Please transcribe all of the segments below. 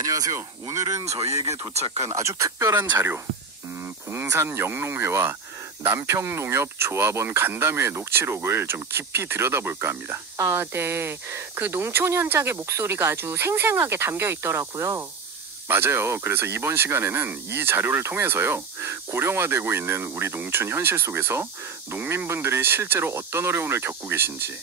안녕하세요. 오늘은 저희에게 도착한 아주 특별한 자료, 봉산 영농회와 남평농협 조합원 간담회 녹취록을 좀 깊이 들여다볼까 합니다. 아, 네. 그 농촌 현장의 목소리가 아주 생생하게 담겨 있더라고요. 맞아요. 그래서 이번 시간에는 이 자료를 통해서요, 고령화되고 있는 우리 농촌 현실 속에서 농민분들이 실제로 어떤 어려움을 겪고 계신지,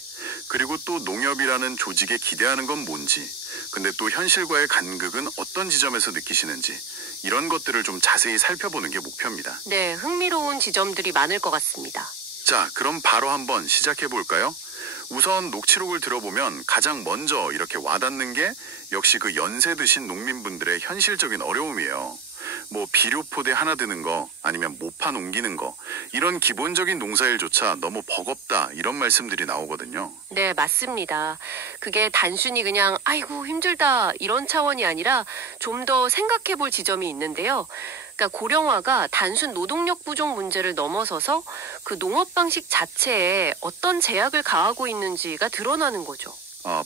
그리고 또 농협이라는 조직에 기대하는 건 뭔지, 근데 또 현실과의 간극은 어떤 지점에서 느끼시는지, 이런 것들을 좀 자세히 살펴보는 게 목표입니다. 네, 흥미로운 지점들이 많을 것 같습니다. 자, 그럼 바로 한번 시작해 볼까요? 우선 녹취록을 들어보면 가장 먼저 이렇게 와닿는 게 역시 그 연세 드신 농민분들의 현실적인 어려움이에요. 뭐 비료포대 하나 드는 거, 아니면 모판 옮기는 거, 이런 기본적인 농사일조차 너무 버겁다, 이런 말씀들이 나오거든요. 네, 맞습니다. 그게 단순히 그냥 아이고 힘들다 이런 차원이 아니라 좀 더 생각해 볼 지점이 있는데요. 그러니까 고령화가 단순 노동력 부족 문제를 넘어서서 그 농업 방식 자체에 어떤 제약을 가하고 있는지가 드러나는 거죠.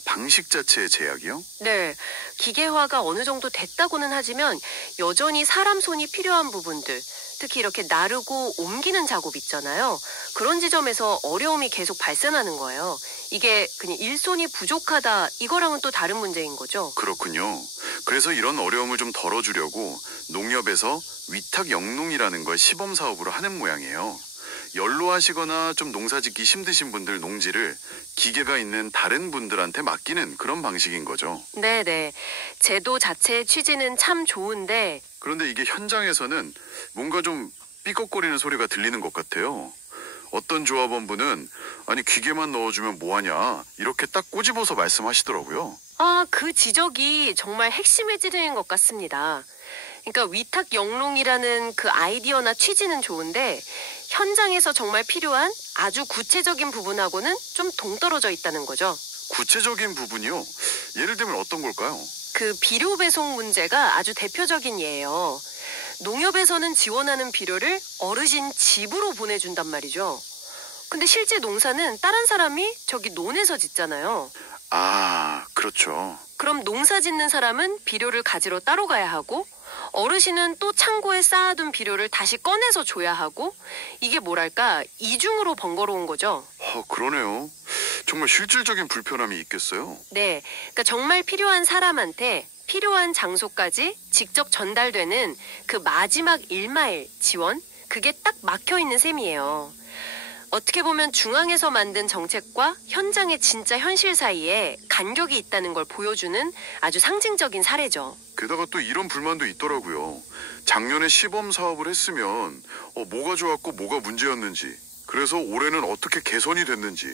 방식 자체의 제약이요? 네, 기계화가 어느 정도 됐다고는 하지만 여전히 사람 손이 필요한 부분들, 특히 이렇게 나르고 옮기는 작업 있잖아요. 그런 지점에서 어려움이 계속 발생하는 거예요. 이게 그냥 일손이 부족하다, 이거랑은 또 다른 문제인 거죠. 그렇군요. 그래서 이런 어려움을 좀 덜어주려고 농협에서 위탁 영농이라는 걸 시범 사업으로 하는 모양이에요. 연로하시거나 좀 농사짓기 힘드신 분들 농지를 기계가 있는 다른 분들한테 맡기는 그런 방식인 거죠. 네네. 제도 자체의 취지는 참 좋은데 그런데 이게 현장에서는 뭔가 좀 삐걱거리는 소리가 들리는 것 같아요. 어떤 조합원분은 아니 기계만 넣어주면 뭐하냐, 이렇게 딱 꼬집어서 말씀하시더라고요. 그 지적이 정말 핵심의 지점인 것 같습니다. 그러니까 위탁 영농이라는 그 아이디어나 취지는 좋은데 현장에서 정말 필요한 아주 구체적인 부분하고는 좀 동떨어져 있다는 거죠. 구체적인 부분이요? 예를 들면 어떤 걸까요? 그 비료 배송 문제가 아주 대표적인 예예요. 농협에서는 지원하는 비료를 어르신 집으로 보내준단 말이죠. 근데 실제 농사는 다른 사람이 저기 논에서 짓잖아요. 그렇죠. 그럼 농사 짓는 사람은 비료를 가지러 따로 가야 하고 어르신은 또 창고에 쌓아둔 비료를 다시 꺼내서 줘야 하고, 이게 뭐랄까 이중으로 번거로운 거죠. 그러네요. 정말 실질적인 불편함이 있겠어요. 네, 그러니까 정말 필요한 사람한테 필요한 장소까지 직접 전달되는 그 마지막 1마일 지원, 그게 딱 막혀있는 셈이에요. 어떻게 보면 중앙에서 만든 정책과 현장의 진짜 현실 사이에 간격이 있다는 걸 보여주는 아주 상징적인 사례죠. 게다가 또 이런 불만도 있더라고요. 작년에 시범 사업을 했으면 뭐가 좋았고 뭐가 문제였는지, 그래서 올해는 어떻게 개선이 됐는지,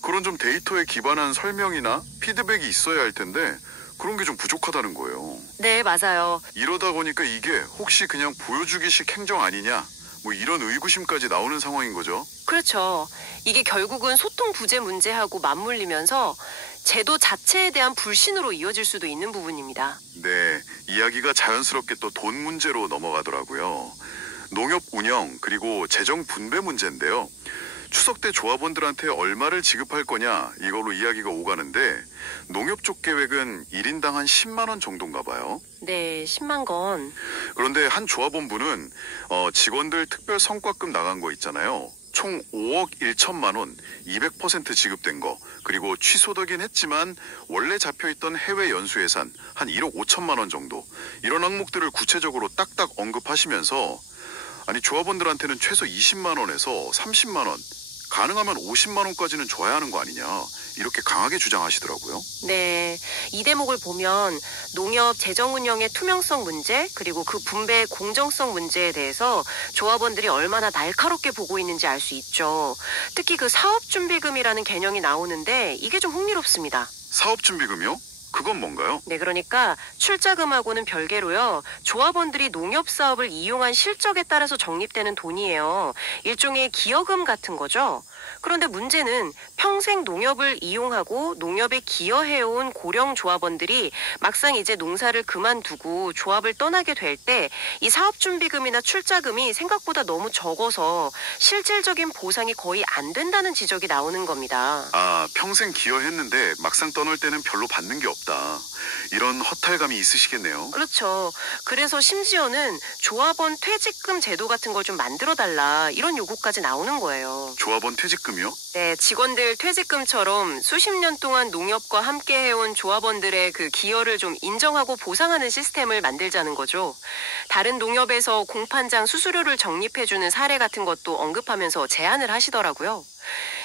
그런 좀 데이터에 기반한 설명이나 피드백이 있어야 할 텐데 그런 게 좀 부족하다는 거예요. 네, 맞아요. 이러다 보니까 이게 혹시 그냥 보여주기식 행정 아니냐, 뭐 이런 의구심까지 나오는 상황인 거죠. 그렇죠. 이게 결국은 소통 부재 문제하고 맞물리면서 제도 자체에 대한 불신으로 이어질 수도 있는 부분입니다. 네, 이야기가 자연스럽게 또 돈 문제로 넘어가더라고요. 농협 운영 그리고 재정 분배 문제인데요. 추석 때 조합원들한테 얼마를 지급할 거냐, 이걸로 이야기가 오가는데 농협 쪽 계획은 1인당 한 10만 원 정도인가 봐요. 네, 10만 원. 그런데 한 조합원분은 직원들 특별 성과급 나간 거 있잖아요. 총 5억 1천만 원, 200% 지급된 거, 그리고 취소되긴 했지만 원래 잡혀있던 해외 연수 예산 한 1억 5천만 원 정도, 이런 항목들을 구체적으로 딱딱 언급하시면서 아니 조합원들한테는 최소 20만 원에서 30만 원, 가능하면 50만 원까지는 줘야 하는 거 아니냐, 이렇게 강하게 주장하시더라고요. 네, 이 대목을 보면 농협 재정 운영의 투명성 문제, 그리고 그 분배의 공정성 문제에 대해서 조합원들이 얼마나 날카롭게 보고 있는지 알 수 있죠. 특히 그 사업준비금이라는 개념이 나오는데 이게 좀 흥미롭습니다. 사업준비금이요? 그건 뭔가요? 네, 그러니까 출자금하고는 별개로요, 조합원들이 농협 사업을 이용한 실적에 따라서 적립되는 돈이에요. 일종의 기여금 같은 거죠. 그런데 문제는 평생 농협을 이용하고 농협에 기여해온 고령 조합원들이 막상 이제 농사를 그만두고 조합을 떠나게 될 때 이 사업준비금이나 출자금이 생각보다 너무 적어서 실질적인 보상이 거의 안 된다는 지적이 나오는 겁니다. 아, 평생 기여했는데 막상 떠날 때는 별로 받는 게 없다. 이런 허탈감이 있으시겠네요. 그렇죠. 그래서 심지어는 조합원 퇴직금 제도 같은 걸 좀 만들어달라 이런 요구까지 나오는 거예요. 조합원 퇴직금이요? 네, 직원들 퇴직금처럼 수십 년 동안 농협과 함께 해온 조합원들의 그 기여를 좀 인정하고 보상하는 시스템을 만들자는 거죠. 다른 농협에서 공판장 수수료를 적립해주는 사례 같은 것도 언급하면서 제안을 하시더라고요.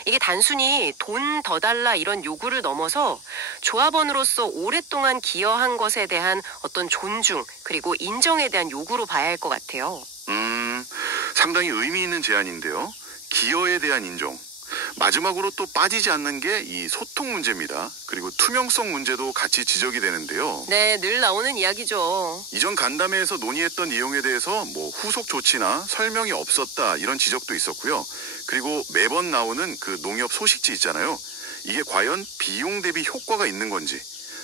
이게 단순히 돈 더 달라 이런 요구를 넘어서 조합원으로서 오랫동안 기여한 것에 대한 어떤 존중 그리고 인정에 대한 요구로 봐야 할 것 같아요. 상당히 의미 있는 제안인데요. 기여에 대한 인정. 마지막으로 또 빠지지 않는 게 이 소통 문제입니다. 그리고 투명성 문제도 같이 지적이 되는데요. 네, 늘 나오는 이야기죠. 이전 간담회에서 논의했던 내용에 대해서 뭐 후속 조치나 설명이 없었다 이런 지적도 있었고요. 그리고 매번 나오는 그 농협 소식지 있잖아요. 이게 과연 비용 대비 효과가 있는 건지,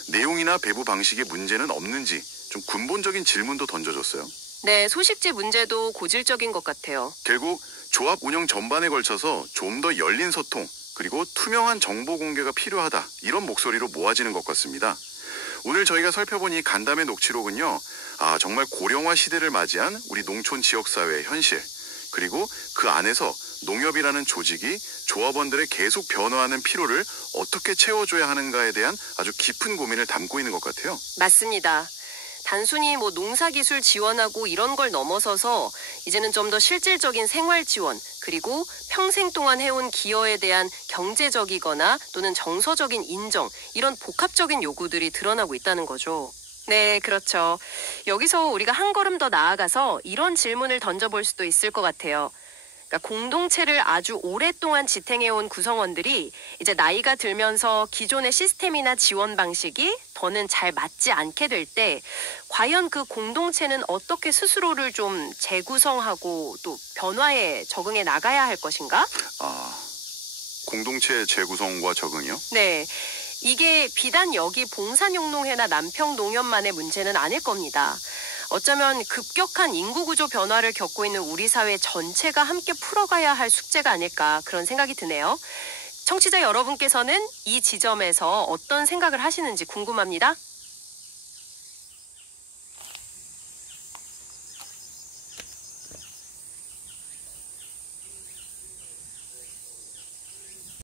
내용이나 배부 방식에 문제는 없는지 좀 근본적인 질문도 던져줬어요. 네, 소식지 문제도 고질적인 것 같아요. 결국 조합 운영 전반에 걸쳐서 좀 더 열린 소통 그리고 투명한 정보 공개가 필요하다 이런 목소리로 모아지는 것 같습니다. 오늘 저희가 살펴본 이 간담회 녹취록은요. 정말 고령화 시대를 맞이한 우리 농촌 지역사회의 현실 그리고 그 안에서 농협이라는 조직이 조합원들의 계속 변화하는 피로를 어떻게 채워줘야 하는가에 대한 아주 깊은 고민을 담고 있는 것 같아요. 맞습니다. 단순히 뭐 농사기술 지원하고 이런 걸 넘어서서 이제는 좀 더 실질적인 생활 지원 그리고 평생 동안 해온 기여에 대한 경제적이거나 또는 정서적인 인정 이런 복합적인 요구들이 드러나고 있다는 거죠. 네, 그렇죠. 여기서 우리가 한 걸음 더 나아가서 이런 질문을 던져볼 수도 있을 것 같아요. 그러니까 공동체를 아주 오랫동안 지탱해온 구성원들이 이제 나이가 들면서 기존의 시스템이나 지원 방식이 더는 잘 맞지 않게 될 때 과연 그 공동체는 어떻게 스스로를 좀 재구성하고 또 변화에 적응해 나가야 할 것인가? 공동체 재구성과 적응이요? 네. 이게 비단 여기 봉산용농회나 남평농협만의 문제는 아닐 겁니다. 어쩌면 급격한 인구구조 변화를 겪고 있는 우리 사회 전체가 함께 풀어가야 할 숙제가 아닐까 그런 생각이 드네요. 청취자 여러분께서는 이 지점에서 어떤 생각을 하시는지 궁금합니다.